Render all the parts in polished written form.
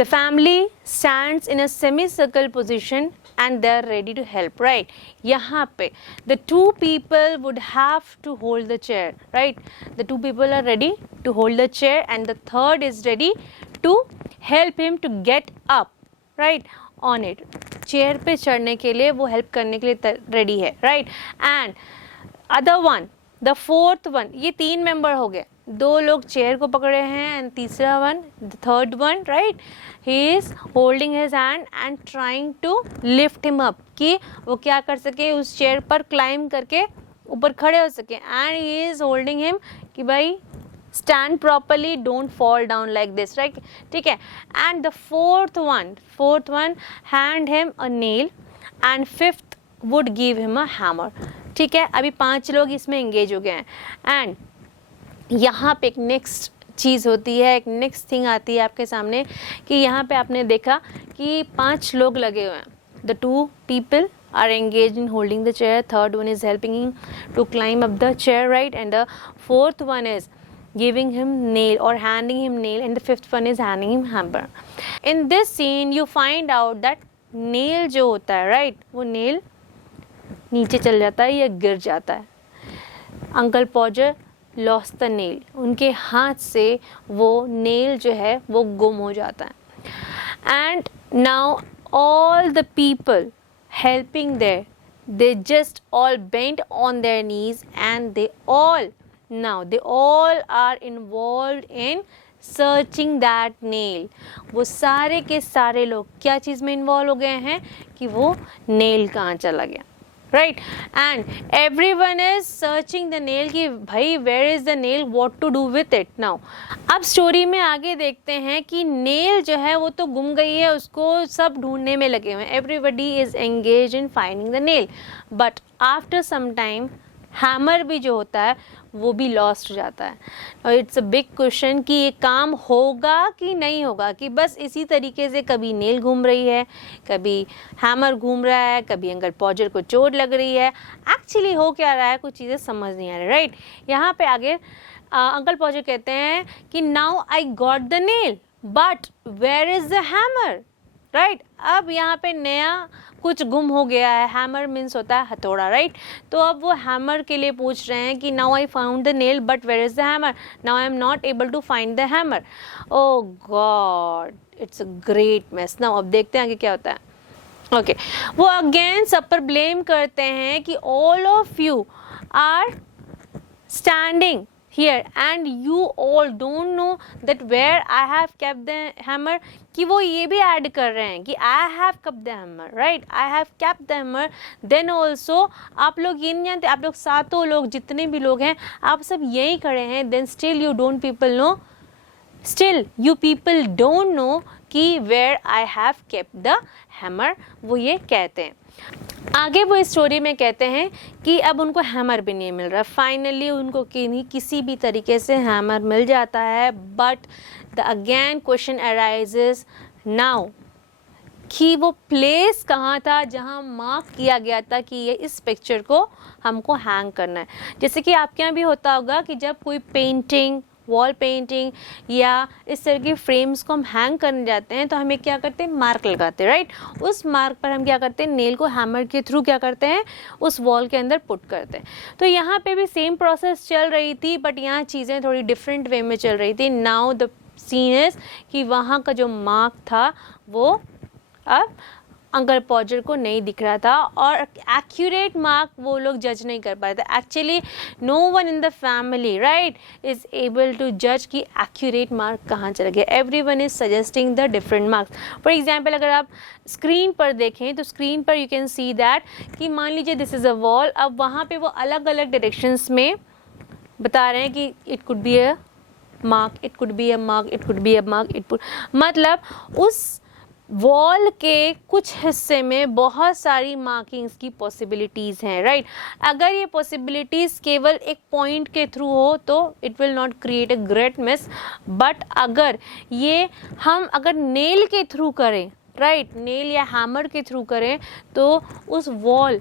The family stands in a semicircle position and they are ready to help, right? यहाँ पे the two people would have to hold the chair, right? The two people are ready to hold the chair and the third is ready to help him to get up, right? On it. Chair पे चढ़ने के लिए वो help करने के लिए ready है, right? And other one, the fourth one, ये 3 मेंबर हो गए, 2 लोग चेयर को पकड़े हैं एंड तीसरा one, the third one, right, he is holding his hand and trying to lift him up, कि वो क्या कर सके, उस चेयर पर क्लाइम करके ऊपर खड़े हो सके. And he is holding him कि भाई stand properly, don't fall down like this, right? ठीक है. And the fourth one hand him a nail and fifth would give him a hammer. ठीक है. अभी 5 लोग इसमें engage हो गए हैं. And यहाँ पे एक next चीज़ होती है, एक next thing आती है आपके सामने कि यहाँ पे आपने देखा कि 5 लोग लगे हुए हैं. The 2 people are engaged in holding the chair, third one is helping him to climb up the chair, right? And the fourth one is giving him nail or handing him nail and the fifth one is handing him hammer. In this scene you find out that nail जो होता है, right, वो nail नीचे चल जाता है या गिर जाता है. अंकल पॉजर lost the nail, उनके हाथ से वो nail जो है वो गुम हो जाता है. And now all the people helping there, they just all bent on their knees and they all are involved in searching that nail. वो सारे के सारे लोग क्या चीज़ में इन्वॉल्व हो गए हैं कि वो नेल कहाँ चला गया, right? And everyone is searching the nail कि भाई where is the nail, what to do with it now. अब स्टोरी में आगे देखते हैं कि नेल जो है वो तो गुम गई है, उसको सब ढूंढने में लगे हुए हैं. Everybody is engage in finding the nail, but after some time hammer भी जो होता है वो भी लॉस्ट हो जाता है. और इट्स अ बिग क्वेश्चन कि ये काम होगा कि नहीं होगा, कि बस इसी तरीके से कभी नेल घूम रही है, कभी हैमर घूम रहा है, कभी अंकल पॉजर को चोट लग रही है. एक्चुअली हो क्या रहा है, कुछ चीज़ें समझ नहीं आ रही, राइट? यहाँ पे आगे अंकल पॉजर कहते हैं कि now I got the nail but where is the hammer, right? अब यहाँ पे नया कुछ गुम हो गया है. हैमर मीन्स होता है हथौड़ा, राइट? तो अब वो हैमर के लिए पूछ रहे हैं कि now I found the nail but where is the hammer, now I am not able to find the hammer. Oh God, it's a great mess. Now अब देखते हैं आगे क्या होता है. ओके, वो अगेन सब पर ब्लेम करते हैं कि all of you are standing here and you all don't know that where I have kept the hammer, कि वो ये भी ऐड कर रहे हैं कि I have kept the hammer, right? I have kept the hammer. Then also आप लोग ये नहीं जानते, आप लोग सातों लोग जितने भी लोग हैं आप सब यही खड़े हैं. Then still you don't people know, still you people don't know कि where I have kept the hammer, वो ये कहते हैं. आगे वो इस स्टोरी में कहते हैं कि अब उनको हैमर भी नहीं मिल रहा. फाइनली उनको किसी भी तरीके से हैमर मिल जाता है. But the again question arises now कि वो प्लेस कहाँ था जहाँ मार्क किया गया था कि ये इस पिक्चर को हमको हैंग करना है. जैसे कि आपके यहाँ भी होता होगा कि जब कोई पेंटिंग, वॉल पेंटिंग या इस तरह की फ्रेम्स को हम हैंग करने जाते हैं तो हमें क्या करते हैं, मार्क लगाते हैं, राइट? उस मार्क पर हम क्या करते हैं, नेल को हैमर के थ्रू क्या करते हैं, उस वॉल के अंदर पुट करते हैं. तो यहाँ पे भी सेम प्रोसेस चल रही थी बट यहाँ चीज़ें थोड़ी डिफरेंट वे में चल रही थी. नाउ द सीन इज कि वहाँ का जो मार्क था वो अब अंकल पॉजर को नहीं दिख रहा था और एक्यूरेट मार्क वो लोग जज नहीं कर पाए थे. Actually no one in the family, right, is able to जज कि एक्यूरेट मार्क कहाँ चला गया. Every one is suggesting the different marks. For example अगर आप स्क्रीन पर देखें तो स्क्रीन पर यू कैन सी दैट कि मान लीजिए दिस इज़ अ वॉल. अब वहाँ पे वो अलग अलग डायरेक्शंस में बता रहे हैं कि it could be a mark, it could be a mark, it could be a mark, मतलब उस वॉल के कुछ हिस्से में बहुत सारी मार्किंग्स की पॉसिबिलिटीज़ हैं, राइट? अगर ये पॉसिबिलिटीज़ केवल एक पॉइंट के थ्रू हो तो it will not create a great miss. But अगर ये हम अगर नेल के थ्रू करें, राइट, नेल या हैमर के थ्रू करें तो उस वॉल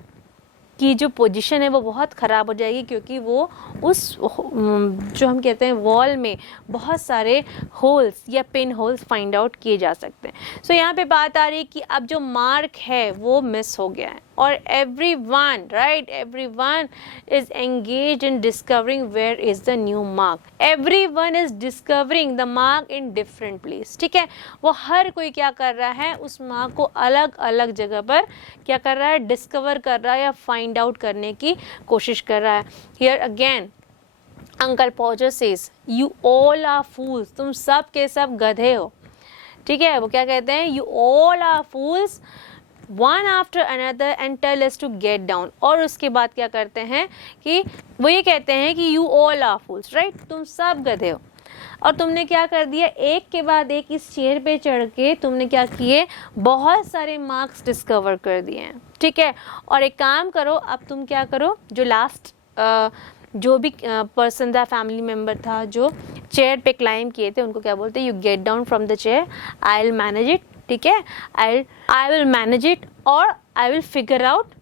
की जो पोजीशन है वो बहुत ख़राब हो जाएगी, क्योंकि वो उस जो हम कहते हैं वॉल में बहुत सारे होल्स या पिन होल्स फाइंड आउट किए जा सकते हैं। सो यहाँ पे बात आ रही है कि अब जो मार्क है वो मिस हो गया है, और everyone, right, everyone is engaged in discovering where is the new mark. Everyone is discovering the mark in different place. ठीक है, वो हर कोई क्या कर रहा है, उस मार्क को अलग अलग जगह पर क्या कर रहा है, डिस्कवर कर रहा है या फाइंड आउट करने की कोशिश कर रहा है। Here again Uncle Podger says, you all are fools. तुम सब के सब गधे हो। ठीक है, वो क्या कहते हैं, you all are fools one after another and tell us to get down. और उसके बाद क्या करते हैं कि वो ये कहते हैं कि you all are fools, right? तुम सब गधे हो, और तुमने क्या कर दिया, एक के बाद एक इस चेयर पे चढ़ के तुमने क्या किए, बहुत सारे मार्क्स डिस्कवर कर दिए हैं। ठीक है, और एक काम करो, अब तुम क्या करो, जो लास्ट जो भी पर्सन था, फैमिली मेम्बर था जो चेयर पे क्लाइम किए थे, उनको क्या बोलते हैं, you get down from the chair, I will manage it. ठीक है, आई विल मैनेज इट, और I will figure out,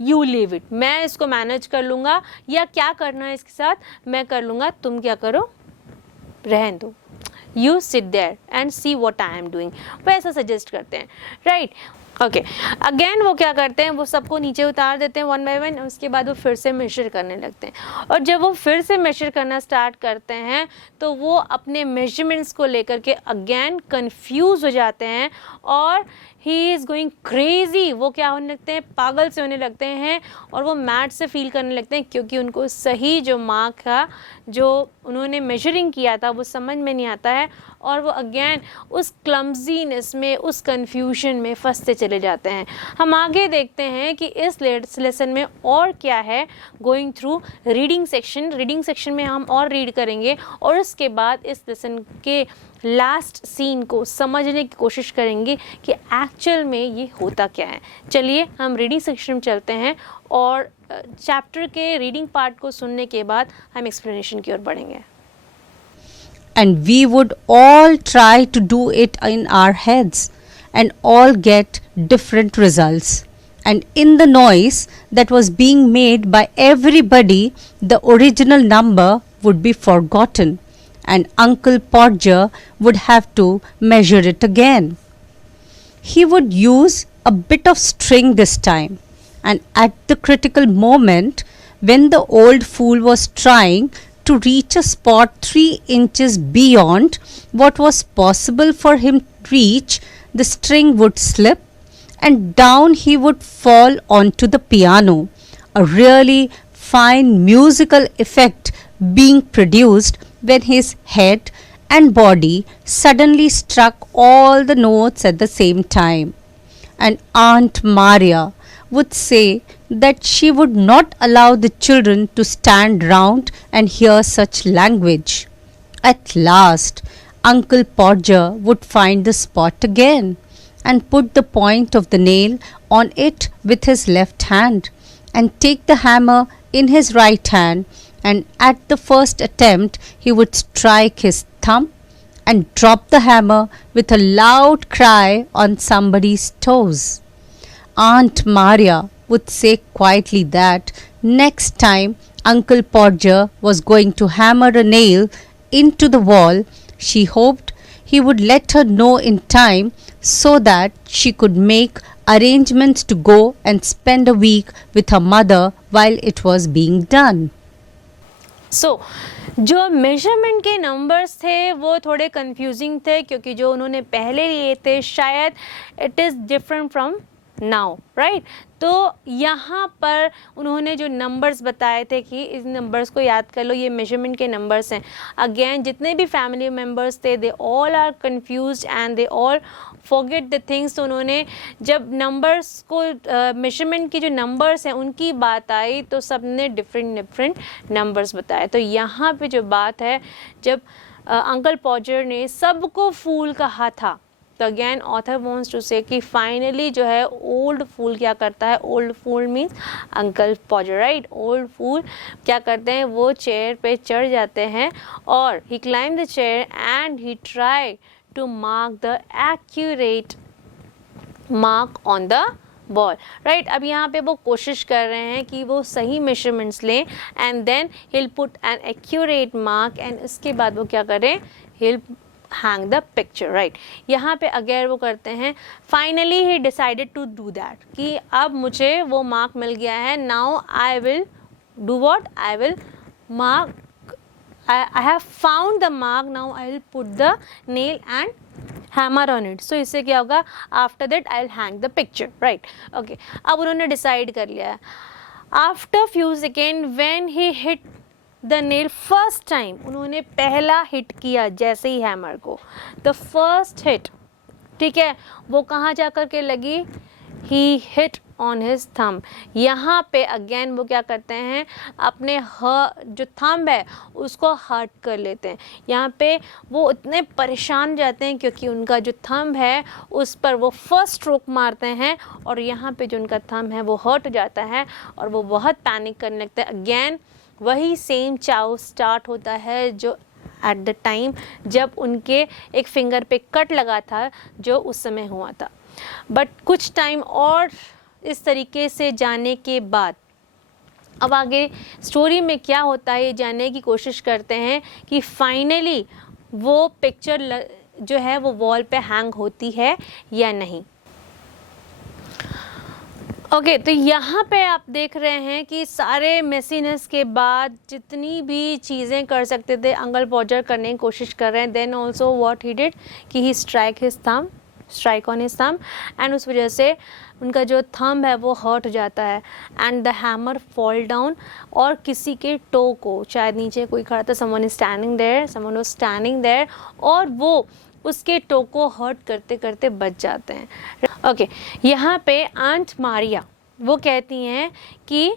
you leave it. मैं इसको मैनेज कर लूँगा, या क्या करना है इसके साथ मैं कर लूँगा, तुम क्या करो, रहन दो, you sit there and see what I am doing. वो ऐसा सजेस्ट करते हैं, राइट। ओके, अगेन वो क्या करते हैं, वो सबको नीचे उतार देते हैं वन बाय वन, उसके बाद वो फिर से मेजर करने लगते हैं, और जब वो फिर से मेजर करना स्टार्ट करते हैं तो वो अपने मेजरमेंट्स को लेकर के अगेन कंफ्यूज हो जाते हैं, और ही इज़ गोइंग क्रेजी, वो क्या होने लगते हैं, पागल से होने लगते हैं, और वो मैड से फील करने लगते हैं, क्योंकि उनको सही जो मार्क था, जो उन्होंने मेजरिंग किया था, वो समझ में नहीं आता है, और वो अगेन उस क्लम्जीनेस में, उस कन्फ्यूजन में फंसते चले जाते हैं। हम आगे देखते हैं कि इस लेसन में और क्या है, गोइंग थ्रू रीडिंग सेक्शन में हम और रीड करेंगे, और उसके बाद इस लेसन के लास्ट सीन को समझने की कोशिश करेंगे कि एक्चुअल में ये होता क्या है। चलिए हम रीडिंग सेक्शन में चलते हैं, और चैप्टर के रीडिंग पार्ट को सुनने के बाद हम एक्सप्लेनेशन की ओर बढ़ेंगे। And we would all try to do it in our heads and all get different results. And in the noise that was being made by everybody, the original number would be forgotten, and Uncle Podger would have to measure it again. He would use a bit of string this time, and at the critical moment when the old fool was trying to reach a spot 3 inches beyond what was possible for him to reach, the string would slip and down he would fall onto the piano, a really fine musical effect being produced when his head and body suddenly struck all the notes at the same time. And Aunt Maria would say that she would not allow the children to stand round and hear such language. At last, Uncle Podger would find the spot again and put the point of the nail on it with his left hand, and take the hammer in his right hand, and at the first attempt he would strike his thumb and drop the hammer with a loud cry on somebody's toes. Aunt Maria would say quietly that next time Uncle Podger was going to hammer a nail into the wall, she hoped he would let her know in time so that she could make arrangements to go and spend a week with her mother while it was being done. So, जो measurement के numbers थे वो थोड़े confusing थे, क्योंकि जो उन्होंने पहले लिए थे शायद it is different from now, right. तो यहाँ पर उन्होंने जो नंबर्स बताए थे कि इस नंबर्स को याद कर लो, ये मेजरमेंट के नंबर्स हैं। अगेन जितने भी फैमिली मेम्बर्स थे they all are confused and they all forget the things. तो उन्होंने जब नंबर्स को मेजरमेंट की जो नंबर्स हैं उनकी बात आई तो सब ने डिफरेंट नंबर्स बताए। तो यहाँ पे जो बात है, जब अंकल पॉजर ने सबको फूल कहा था, तो अगेन ऑथर वांट्स टू से कि फाइनली जो है ओल्ड फूल क्या करता है, old fool means uncle Podger, right. Old fool क्या करते हैं, वो चेयर पे चढ़ जाते हैं और he climb the chair and he try to mark the accurate mark on the wall, right. अब यहाँ पे वो कोशिश कर रहे हैं कि वो सही मेजरमेंट्स लें and then he will put an accurate mark and उसके बाद वो क्या करें, he will hang the picture, right. यहाँ पे अगर वो करते हैं, finally he decided to do that, कि अब मुझे वो मार्क मिल गया है, now I will do what, I will mark, I have found the mark, now I will put the nail and hammer on it. So इससे क्या होगा, after that I will hang the picture, right? Okay. अब उन्होंने decide कर लिया है. After few seconds when he hit the nail first time, उन्होंने पहला hit किया जैसे ही hammer को, the first hit, ठीक है, वो कहाँ जा कर के लगी, he hit on his thumb. यहाँ पे अगेन वो क्या करते हैं, अपने जो थंब है उसको हर्ट कर लेते हैं. यहाँ पे वो इतने परेशान जाते हैं क्योंकि उनका जो थंब है उस पर वो फर्स्ट स्ट्रोक मारते हैं और यहाँ पे जो उनका थंब है वो हर्ट जाता है और वो बहुत पैनिक करने लगता है. अगेन वही सेम चाव स्टार्ट होता है जो एट द टाइम जब उनके एक फिंगर पे कट लगा था जो उस समय हुआ था. बट कुछ टाइम और इस तरीके से जाने के बाद अब आगे स्टोरी में क्या होता है ये जानने की कोशिश करते हैं कि फाइनली वो पिक्चर जो है वो वॉल पे हैंग होती है या नहीं. ओके, तो यहाँ पे आप देख रहे हैं कि सारे मेसीनेस के बाद जितनी भी चीज़ें कर सकते थे अंकल पॉटर करने की कोशिश कर रहे हैं. Then also what he did कि he strike on his thumb and उस वजह से उनका जो थंब है वो हर्ट जाता है and the hammer fall down और किसी के टो को, शायद नीचे कोई खड़ा था, समवन वाज स्टैंडिंग देयर और वो उसके टो को हर्ट करते करते बच जाते हैं. ओके, यहाँ पे आंट मारिया वो कहती हैं कि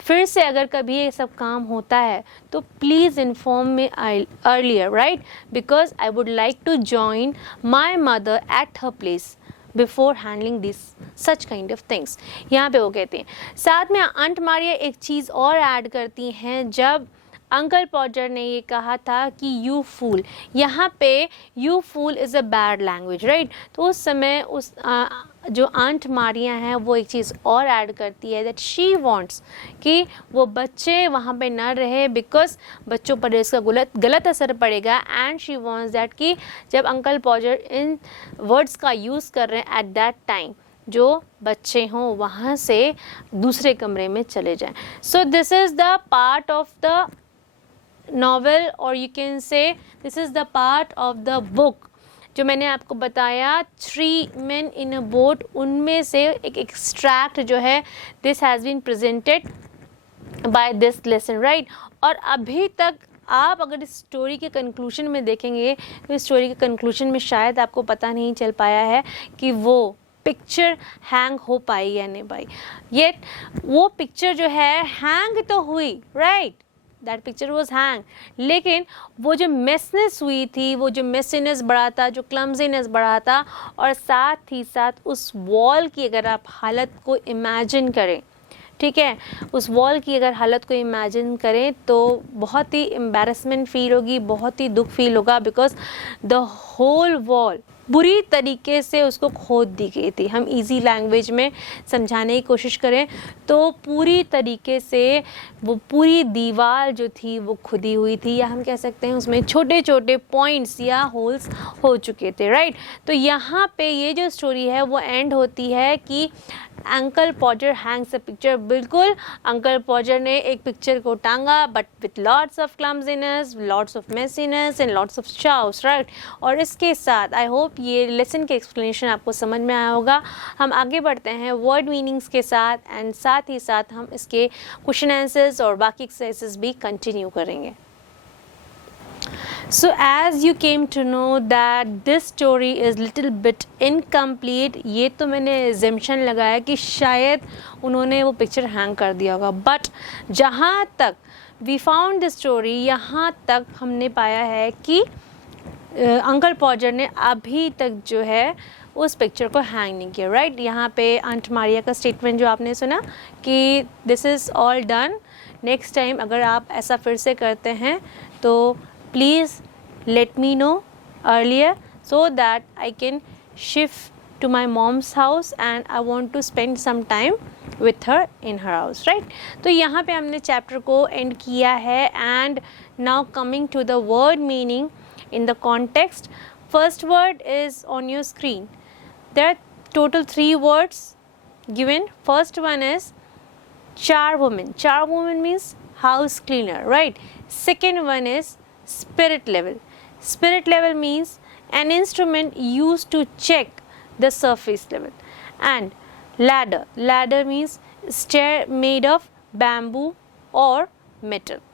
फिर से अगर कभी ये सब काम होता है तो please inform me earlier, right, because I would like to join my mother at her place before handling this such kind of things. यहाँ पे वो कहते हैं. साथ में आंट मारिया एक चीज़ और ऐड करती हैं. जब अंकल पॉटर ने ये कहा था कि यू फूल, यहाँ पे you fool is a bad language, right, तो उस समय उस जो आंट मारिया हैं वो एक चीज़ और ऐड करती है दैट शी वांट्स कि वो बच्चे वहाँ पे ना रहे बिकॉज बच्चों पर इसका गलत असर पड़ेगा. एंड शी वांट्स दैट कि जब अंकल पॉटर इन वर्ड्स का यूज़ कर रहे हैं एट दैट टाइम जो बच्चे हों वहाँ से दूसरे कमरे में चले जाएं. So this is the part of the novel और you can say this is the part of the book जो मैंने आपको बताया 3 men in a boat, उनमें से एक एक्सट्रैक्ट जो है this has been presented by this lesson, right. और अभी तक आप अगर इस स्टोरी के कंक्लूजन में देखेंगे तो इस स्टोरी के कंक्लूजन में शायद आपको पता नहीं चल पाया है कि वो पिक्चर हैंग हो पाई या नहीं पाई. ये वो पिक्चर जो है हैंग तो हुई, right, that picture was hang, लेकिन वो जो मेसनेस हुई थी, वो जो मेसीनेस बढ़ा था, जो क्लमजीनेस बढ़ा था और साथ ही साथ उस वॉल की अगर आप हालत को इमेजिन करें, ठीक है, उस वॉल की अगर हालत को इमेजिन करें तो बहुत ही एम्बैरसमेंट फील होगी, बहुत ही दुख फील होगा बिकॉज द होल वॉल बुरी तरीके से उसको खोद दी गई थी. हम इजी लैंग्वेज में समझाने की कोशिश करें तो पूरी तरीके से वो पूरी दीवार जो थी वो खुदी हुई थी, या हम कह सकते हैं उसमें छोटे छोटे पॉइंट्स या होल्स हो चुके थे, राइट. तो यहाँ पे ये जो स्टोरी है वो एंड होती है कि uncle Potter Hanks a picture. बिल्कुल अंकल पॉटर ने एक पिक्चर को टांगा but with lots of clumsiness, lots of messiness and lots of chaos, right. और इसके साथ आई होप ये लेसन के एक्सप्लेनेशन आपको समझ में आया होगा. हम आगे बढ़ते हैं वर्ड मीनिंग्स के साथ एंड साथ ही साथ हम इसके क्वेश्चन आंसर्स और बाकी एक्सरसाइजेस भी कंटिन्यू करेंगे. So as you came to know that this story is little bit incomplete, ये तो मैंने assumption लगाया कि शायद उन्होंने वो पिक्चर हैंग कर दिया होगा, बट जहाँ तक we found the story यहाँ तक हमने पाया है कि अंकल पॉटर ने अभी तक जो है उस पिक्चर को हैंग नहीं किया, राइट. यहाँ पे आंट मारिया का स्टेटमेंट जो आपने सुना कि this is all done, next time अगर आप ऐसा फिर से करते हैं तो please let me know earlier so that I can shift to my mom's house and I want to spend some time with her in her house, right? तो यहाँ पे हमने चैप्टर को एंड किया है and now coming to the word meaning in the context. First word is on your screen. There are total 3 words given. First one is charwoman. Charwoman means house cleaner, right? Second one is spirit level. Spirit level means an instrument used to check the surface level. And ladder. Ladder means stair made of bamboo or metal.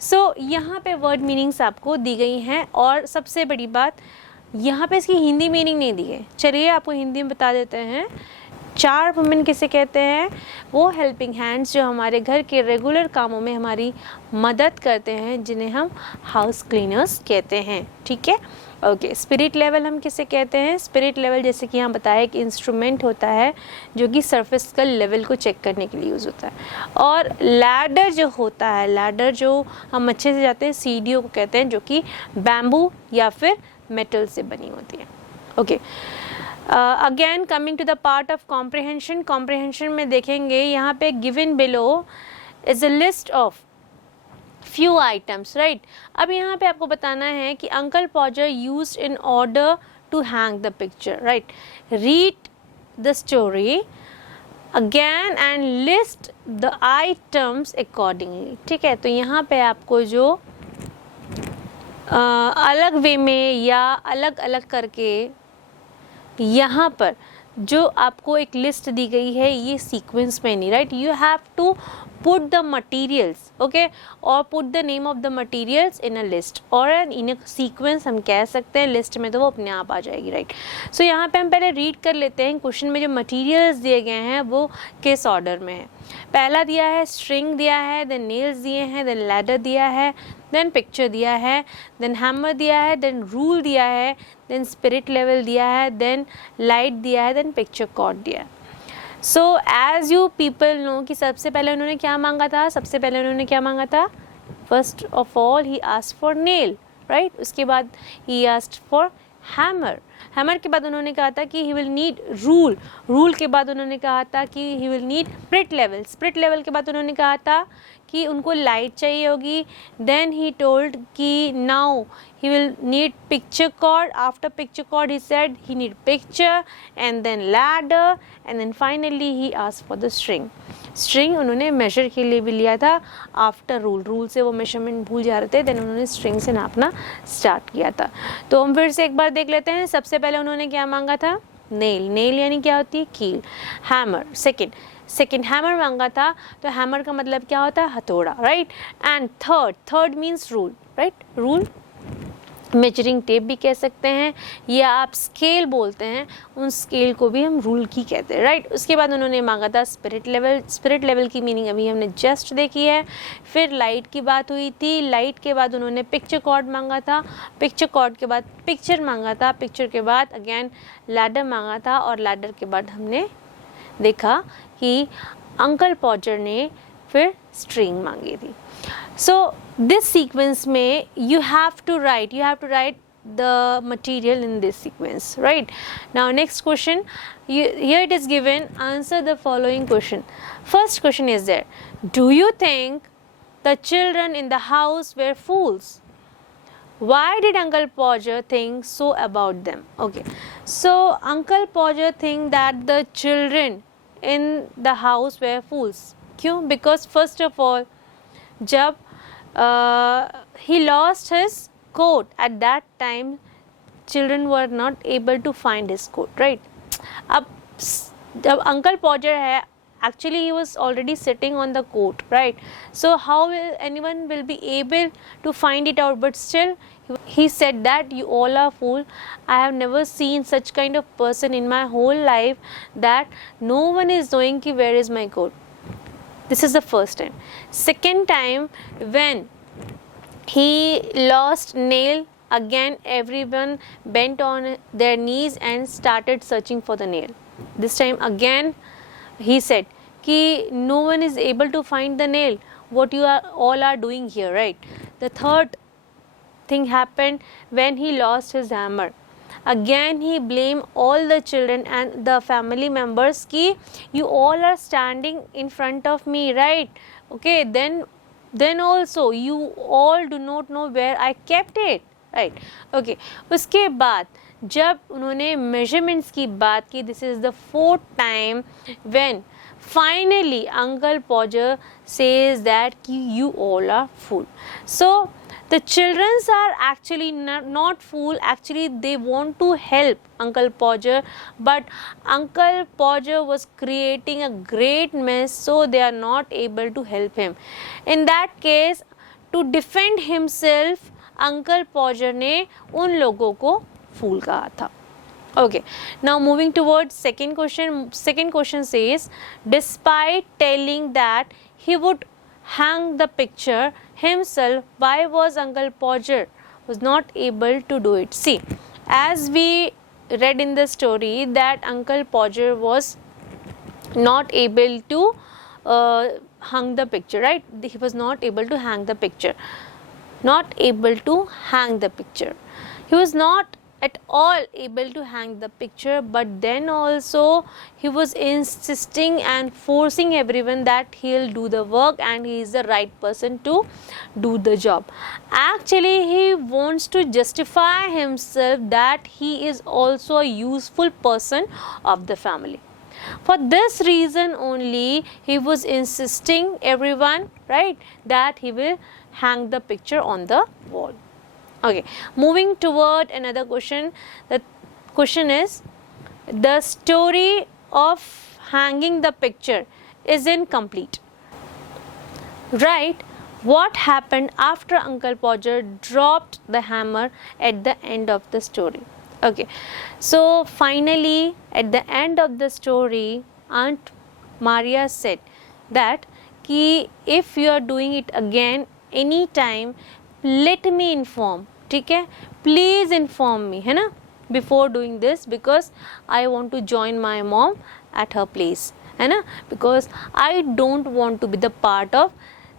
सो यहाँ पे word meanings आपको दी गई हैं और सबसे बड़ी बात यहाँ पे इसकी हिंदी मीनिंग नहीं दी है. चलिए आपको हिंदी में बता देते हैं. चार वुमेन किसे कहते हैं? वो हेल्पिंग हैंड्स जो हमारे घर के रेगुलर कामों में हमारी मदद करते हैं, जिन्हें हम हाउस क्लीनर्स कहते हैं. ठीक है, ओके. स्पिरिट लेवल हम किसे कहते हैं? स्पिरिट लेवल जैसे कि यहाँ बताया एक इंस्ट्रूमेंट होता है जो कि सरफेस का लेवल को चेक करने के लिए यूज़ होता है. और लैडर जो होता है, लैडर जो हम अच्छे से जाते हैं, सीढ़ियों को कहते हैं, जो कि बैम्बू या फिर मेटल से बनी होती है. Okay. Again coming to the part of comprehension. Comprehension में देखेंगे यहाँ पे given below is a list of few items, right? अब यहाँ पे आपको बताना है कि Uncle Podger used in order to hang the picture, right? Read the story again and list the items accordingly. ठीक है, तो यहाँ पे आपको जो अलग वे में या अलग अलग करके यहाँ पर जो आपको एक लिस्ट दी गई है, ये सीक्वेंस में नहीं, right? You have to put the materials, okay, और put the name of the materials in a list और इन अ सीक्वेंस हम कह सकते हैं. लिस्ट में तो वो अपने आप आ जाएगी, राइट? सो यहाँ पे हम पहले रीड कर लेते हैं. क्वेश्चन में जो मटीरियल्स दिए गए हैं वो किस ऑर्डर में है. पहला दिया है स्ट्रिंग दिया है, देन नेल्स दिए हैं, देन लैडर दिया है, देन पिक्चर दिया है, देन हैमर दिया है, देन रूल दिया है, देन स्पिरिट लेवल दिया है, देन लाइट दिया है, देन पिक्चर कॉर्ड दिया है. So as you people know कि सबसे पहले उन्होंने क्या मांगा था? सबसे पहले उन्होंने क्या मांगा था? First of all he asked for nail, right? उसके बाद he asked for hammer. Hammer के बाद उन्होंने कहा था कि he will need rule. Rule के बाद उन्होंने कहा था कि he will need spirit level. Spirit level के बाद उन्होंने कहा था कि उनको लाइट चाहिए होगी. देन ही टोल्ड कि now he will need picture cord. After picture cord he said he need picture and then ladder and then finally he asked for the string. string उन्होंने measure के लिए भी लिया था. after rule से वो measurement भूल जा रहे थे, then उन्होंने string से नापना start किया था. तो हम फिर से एक बार देख लेते हैं. सबसे पहले उन्होंने क्या मांगा था? nail. nail यानी क्या होती है? कील. hammer सेकेंड हैमर मांगा था. तो हैमर का मतलब क्या होता है? हथौड़ा, right? And third means rule, right? Rule measuring tape भी कह सकते हैं या आप स्केल बोलते हैं, उन स्केल को भी हम रूल की कहते हैं, राइट? उसके बाद उन्होंने मांगा था स्पिरिट लेवल. स्पिरिट लेवल की मीनिंग अभी हमने जस्ट देखी है. फिर लाइट की बात हुई थी. लाइट के बाद उन्होंने पिक्चर कॉर्ड मांगा था. पिक्चर कॉर्ड के बाद पिक्चर मांगा था. पिक्चर के बाद अगेन लैडर मांगा था और लैडर के बाद हमने देखा कि अंकल पॉजर ने फिर स्ट्रिंग मांगी थी. सो दिस सीक्वेंस में you have to write the material in this sequence, right? Now next question, here it is given, answer the following question. First question is there, do you think the children in the house were fools? Why did Uncle Podger think so about them? Okay, so Uncle Podger think that the children in the house were fools. क्यों? Because first of all, जब he lost his coat, at that time children were not able to find his coat, right? अब जब Uncle Podger है, actually he was already sitting on the coat, right? So how will anyone will be able to find it out? But still he said that you all are fool. I have never seen such kind of person in my whole life that no one is knowing ki where is my coat. This is the first time. Second time, when he lost nail, again everyone bent on their knees and started searching for the nail. This time again he said कि no one is able to find the nail. What you are all are doing here, right? The third thing happened when he lost his hammer. again he blame all the children and the family members ki you all are standing in front of me, right? Okay, then also you all do not know where I kept it, right? Okay, उसके बाद जब उन्होंने measurements की बात की, this is the fourth time when finally Uncle Podger says that you all are fool. So the children are actually not fool, actually they want to help Uncle Podger, but Uncle Podger was creating a great mess, so they are not able to help him. In that case, to defend himself, Uncle Podger ने उन लोगों को fool कहा था. Okay, now moving towards second question. Second question says, despite telling that he would hang the picture himself, why was Uncle Podger was not able to do it? See, as we read in the story that Uncle Podger was not able to hang the picture, right? He was not able to hang the picture. Not able to hang the picture. He was not at all able to hang the picture, but then also he was insisting and forcing everyone that he'll do the work and he is the right person to do the job. Actually, he wants to justify himself that he is also a useful person of the family. For this reason only he was insisting everyone, right, that he will hang the picture on the wall. Okay, moving toward another question. The question is, the story of hanging the picture is incomplete. Right? What happened after Uncle Podger dropped the hammer at the end of the story? Okay, so finally at the end of the story, Aunt Maria said that कि if you are doing it again anytime, let me inform, ठीक है, please inform me, है ना, before doing this, because I want to join my mom at her place, है ना, because I don't want to be the part of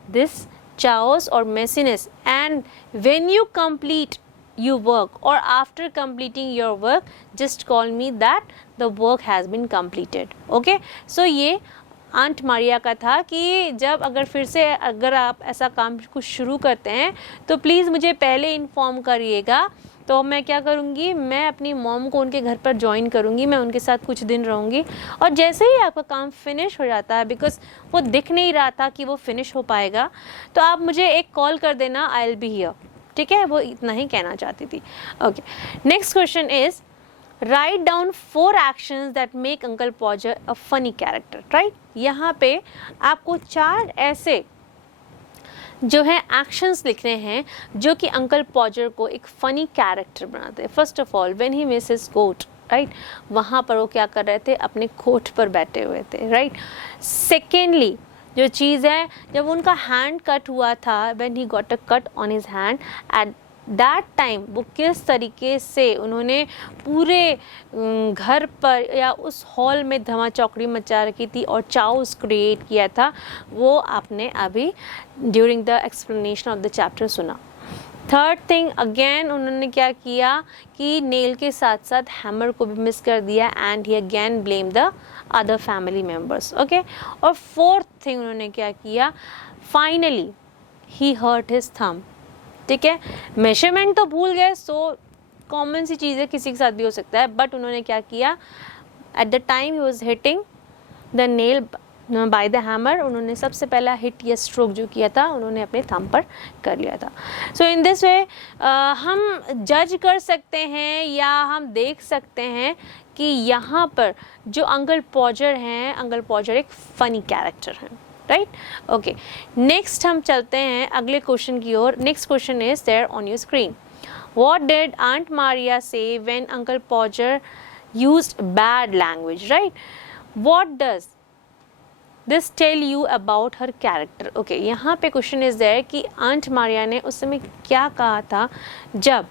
this chaos or messiness. And when you complete your work or after completing your work, just call me that the work has been completed. Okay, so ये aunt Maria का था कि जब अगर फिर से अगर आप ऐसा काम कुछ शुरू करते हैं तो प्लीज़ मुझे पहले इन्फॉर्म करिएगा, तो मैं क्या करूँगी, मैं अपनी मॉम को उनके घर पर ज्वाइन करूँगी, मैं उनके साथ कुछ दिन रहूँगी, और जैसे ही आपका काम फिनिश हो जाता है, बिकॉज वो दिख नहीं रहा था कि वो फिनिश हो पाएगा, तो आप मुझे एक कॉल कर देना, आई विल बी हियर. ठीक है, वो इतना ही कहना चाहती थी. Okay, next question is, write down 4 actions that make uncle पॉजर a funny character. Right, यहाँ पे आपको 4 ऐसे जो है एक्शंस लिखने हैं जो कि अंकल पॉजर को एक फ़नी कैरेक्टर बनाते हैं. First of all, when he miss his coat, right, वहाँ पर वो क्या कर रहे थे, अपने कोट पर बैठे हुए थे. राइट. सेकेंडली जो चीज़ है, जब उनका हैंड कट हुआ था, when he got a cut on his hand, at that time वो किस तरीके से उन्होंने पूरे घर पर या उस हॉल में धमा चौकड़ी मचा रखी थी और चाउस क्रिएट किया था, वो आपने अभी during the explanation of the chapter सुना. थर्ड थिंग, अगेन उन्होंने क्या किया कि नेल के साथ साथ हैमर को भी मिस कर दिया, and he again blame the other family members. Okay, और फोर्थ थिंग उन्होंने क्या किया, finally he hurt his thumb. ठीक है, मेजरमेंट तो भूल गए, सो कॉमन सी चीज़ है, किसी के साथ भी हो सकता है, बट उन्होंने क्या किया, at the time he was hitting the nail by the hammer, उन्होंने सबसे पहला हिट या स्ट्रोक जो किया था उन्होंने अपने थंब पर कर लिया था. सो इन दिस वे हम जज कर सकते हैं या हम देख सकते हैं कि यहाँ पर जो अंकल पॉजर हैं, अंकल पॉजर एक फ़नी कैरेक्टर हैं. राइट. ओके, नेक्स्ट हम चलते हैं अगले क्वेश्चन की ओर. Next question is there on your screen. What did aunt Maria say when uncle Podger used bad language. Right, what does this tell you about her character. Okay, यहाँ पे question is there कि aunt Maria ने उस समय क्या कहा था जब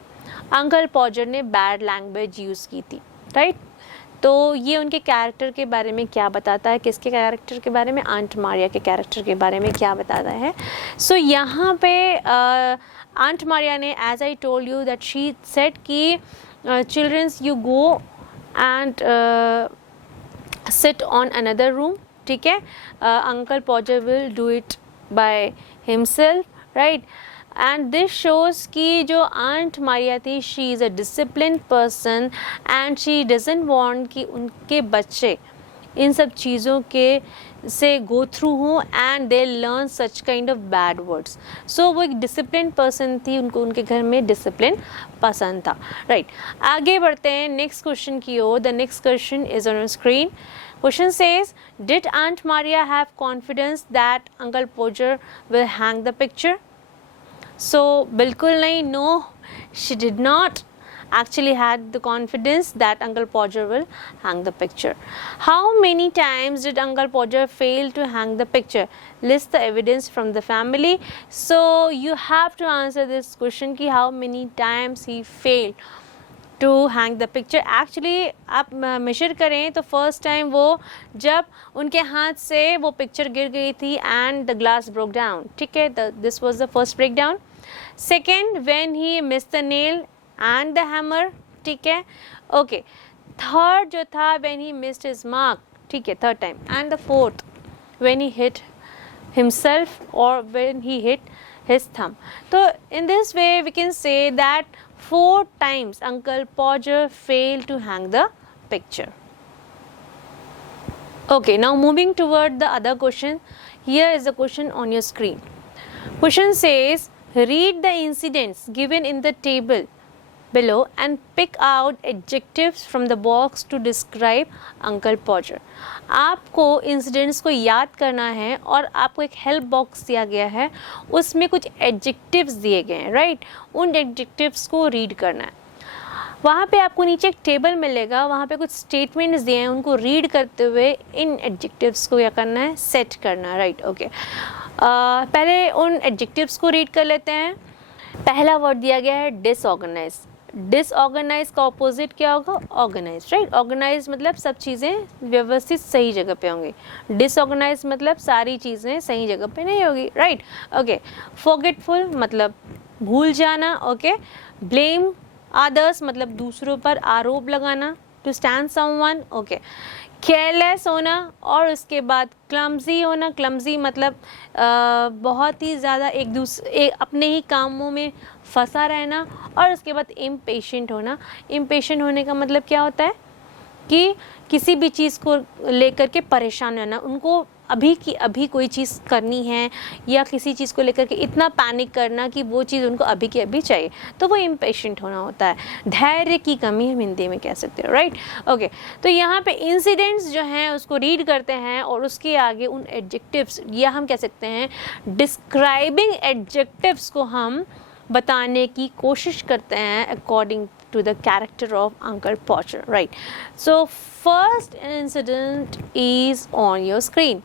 अंकल पॉजर ने बैड लैंग्वेज यूज़ की थी. राइट, तो ये उनके कैरेक्टर के बारे में क्या बताता है, किसके कैरेक्टर के बारे में, आंट मारिया के कैरेक्टर के बारे में क्या बताता है. सो यहाँ पे आंट मारिया ने, as I told you that she said कि children's, you go and sit on another room, ठीक है. Uncle Podger will do it by himself, right? And this shows कि जो Aunt Maria थी, she is a disciplined person and she doesn't want कि उनके बच्चे इन सब चीज़ों के से गो थ्रू हों and they learn such kind of bad words. So वो एक डिसिप्लिन पर्सन थी, उनको उनके घर में डिसिप्लिन पसंद था, राइट. आगे बढ़ते हैं नेक्स्ट क्वेश्चन की ओर. The next question is on screen. Question says, did Aunt Maria have confidence that Uncle Podger will hang the picture? So, बिल्कुल नहीं, no, she did not actually had the confidence that Uncle Podger will hang the picture. How many times did Uncle Podger fail to hang the picture? List the evidence from the family. So, you have to answer this question कि how many times he failed to hang the picture. Actually आप major करें तो first time वो जब उनके हाथ से वो पिक्चर गिर गई थी and the glass broke down, ठीक है, this was the first break down. Second when he miss the nail and the hammer, ठीक है, ओके. थर्ड जो था when he missed his mark, ठीक है, third time. And the fourth when he hit himself और when he hit his thumb. So in this way we can say that 4 times Uncle Podger failed to hang the picture. Okay, now moving toward the other question. Here is the question on your screen. Question says, read the incidents given in the table below and pick out adjectives from the box to describe Uncle Podger. आपको incidents को याद करना है और आपको एक help box दिया गया है, उसमें कुछ एडजेक्टिव्स दिए गए हैं, राइट. उन एडजेक्टिव्स को रीड करना है. वहाँ पे आपको नीचे एक टेबल मिलेगा, वहाँ पे कुछ स्टेटमेंट्स दिए हैं, उनको रीड करते हुए इन एडजेक्टिव्स को क्या करना है, सेट करना है, राइट. ओके, पहले उन एडजेक्टिव्स को रीड कर लेते हैं. पहला वर्ड दिया गया है डिसऑर्गेनाइज. डिसऑर्गेनाइज का ऑपोजिट क्या होगा, ऑर्गेनाइज, राइट. ऑर्गेनाइज मतलब सब चीज़ें व्यवस्थित सही जगह पे होंगी. डिसऑर्गेनाइज मतलब सारी चीज़ें सही जगह पे नहीं होगी, राइट. ओके, फॉरगेटफुल मतलब भूल जाना. ओके, ब्लेम अदर्स मतलब दूसरों पर आरोप लगाना, to stand someone. Okay, careless होना और उसके बाद क्लमजी होना. क्लमजी मतलब बहुत ही ज़्यादा अपने ही कामों में फंसा रहना. और उसके बाद इम्पेशेंट होना. इम्पेशेंट होने का मतलब क्या होता है कि किसी भी चीज़ को लेकर के परेशान रहना, उनको अभी की अभी कोई चीज़ करनी है या किसी चीज़ को लेकर के इतना पैनिक करना कि वो चीज़ उनको अभी की अभी चाहिए, तो वो इम्पेशेंट होना होता है. धैर्य की कमी हम हिंदी में कह सकते हो, राइट. ओके, तो यहाँ पे इंसिडेंट्स जो हैं उसको रीड करते हैं और उसके आगे उन एडजेक्टिव्स या हम कह सकते हैं डिस्क्राइबिंग एडजेक्टिव्स को हम बताने की कोशिश करते हैं according to the character of Uncle Podger, right. So first incident is on your screen.